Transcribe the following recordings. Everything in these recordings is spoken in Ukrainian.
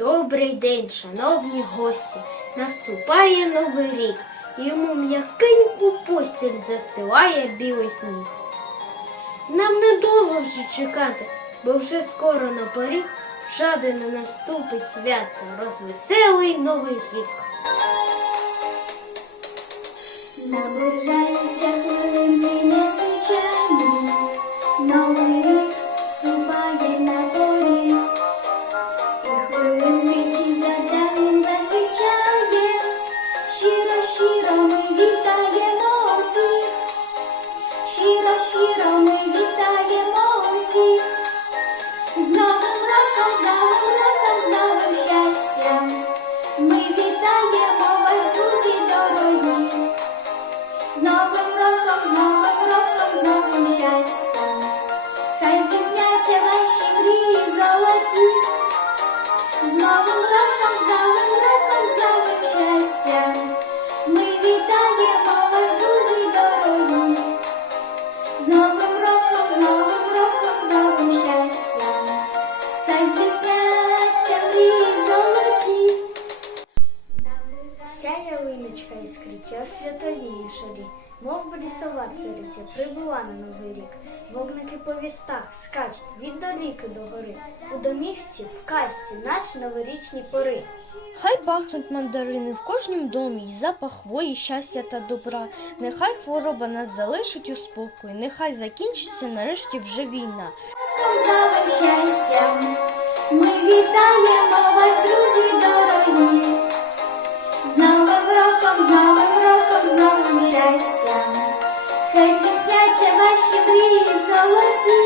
Добрий день, шановні гості. Наступає новий рік. Йому м'якеньку постіль застилає білий сніг. Нам недовго вже чекати, бо вже скоро на поріг жадено наступить свято, розвеселий новий рік. Іскрить, освятовіє шарі, мов би лісова цариця, прибула на новий рік. Вогники по вістах скачуть від доліки до гори. У домівці в касті, наче новорічні пори. Хай пахнуть мандарини в кожнім домі, й запах хвої, щастя та добра. Нехай хвороба нас залишить у спокої, нехай закінчиться нарешті вже війна. Здійсняться наші мрії золоті.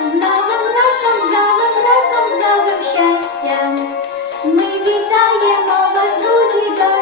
З новим роком, з новим роком, з новим щастям. Ми вітаємо вас, друзі.